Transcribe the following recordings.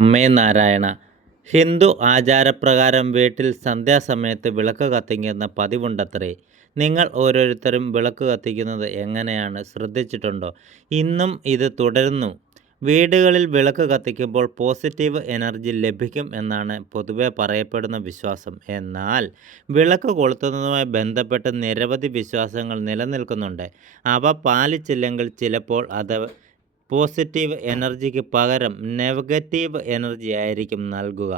അമ്മേ നാരായണ. ഹിന്ദു ആചാരപ്രകാരം വീട്ടിൽ സന്ധ്യാസമയത്ത് വിളക്ക് കത്തിക്കുന്ന പതിവുണ്ടത്രേ. നിങ്ങൾ ഓരോരുത്തരും വിളക്ക് കത്തിക്കുന്നത് എങ്ങനെയാണ് ശ്രദ്ധിച്ചിട്ടുണ്ടോ? ഇന്നും ഇത് തുടരുന്നു. വീടുകളിൽ വിളക്ക് കത്തിക്കുമ്പോൾ പോസിറ്റീവ് എനർജി ലഭിക്കും എന്നാണ് പൊതുവെ പറയപ്പെടുന്ന വിശ്വാസം. എന്നാൽ വിളക്ക് കൊളുത്തുന്നതുമായി ബന്ധപ്പെട്ട് നിരവധി വിശ്വാസങ്ങൾ നിലനിൽക്കുന്നുണ്ട്. അവ പാലിച്ചില്ലെങ്കിൽ ചിലപ്പോൾ അത് പോസിറ്റീവ് എനർജിക്ക് പകരം നെഗറ്റീവ് എനർജി ആയിരിക്കും നൽകുക.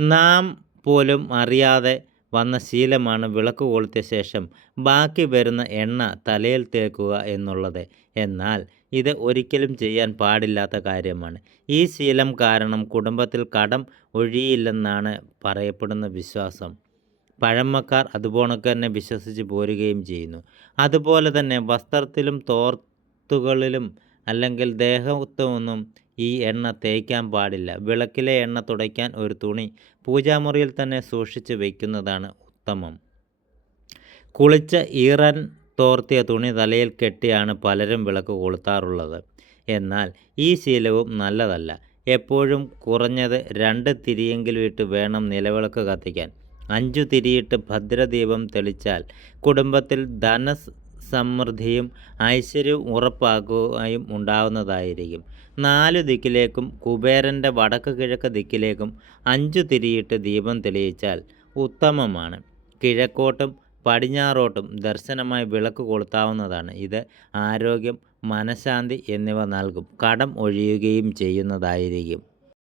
നാം പോലും അറിയാതെ വന്ന ശീലമാണ് വിളക്ക് കൊളുത്തിയ ശേഷം ബാക്കി വരുന്ന എണ്ണ തലയിൽ തേക്കുക എന്നുള്ളത്. എന്നാൽ ഇത് ഒരിക്കലും ചെയ്യാൻ പാടില്ലാത്ത കാര്യമാണ്. ഈ ശീലം കാരണം കുടുംബത്തിൽ കടം ഒഴിയില്ലെന്നാണ് പറയപ്പെടുന്ന വിശ്വാസം. പഴമക്കാർ അതുപോലൊക്കെ തന്നെ വിശ്വസിച്ച് പോരുകയും ചെയ്യുന്നു. അതുപോലെ തന്നെ വസ്ത്രത്തിലും തോർത്തുകളിലും അല്ലെങ്കിൽ ദേഹത്തൊന്നും ഈ എണ്ണ തേക്കാൻ പാടില്ല. വിളക്കിലെ എണ്ണ തുടയ്ക്കാൻ ഒരു തുണി പൂജാമുറിയിൽ തന്നെ സൂക്ഷിച്ച് വയ്ക്കുന്നതാണ് ഉത്തമം. കുളിച്ച ഈറൻ തോർത്തിയ തുണി തലയിൽ കെട്ടിയാണ് പലരും വിളക്ക് കൊളുത്താറുള്ളത്. എന്നാൽ ഈ ശീലവും നല്ലതല്ല. എപ്പോഴും കുറഞ്ഞത് രണ്ട് തിരിയെങ്കിലും ഇട്ട് വേണം നിലവിളക്ക് കത്തിക്കാൻ. അഞ്ചു തിരിയിട്ട് ഭദ്രദീപം തെളിച്ചാൽ കുടുംബത്തിൽ ധന സമൃദ്ധിയും ഐശ്വര്യവും ഉറപ്പാക്കുകയും ഉണ്ടാവുന്നതായിരിക്കും. നാലു ദിക്കിലേക്കും കുബേരന്റെ വടക്ക് കിഴക്ക് ദിക്കിലേക്കും അഞ്ചു തിരിയിട്ട് ദീപം തെളിയിച്ചാൽ ഉത്തമമാണ്. കിഴക്കോട്ടും പടിഞ്ഞാറോട്ടും ദർശനമായി വിളക്ക് കൊളുത്താവുന്നതാണ്. ഇത് ആരോഗ്യം മനഃശാന്തി എന്നിവ നൽകും. കടം ഒഴിയുകയും ചെയ്യുന്നതായിരിക്കും.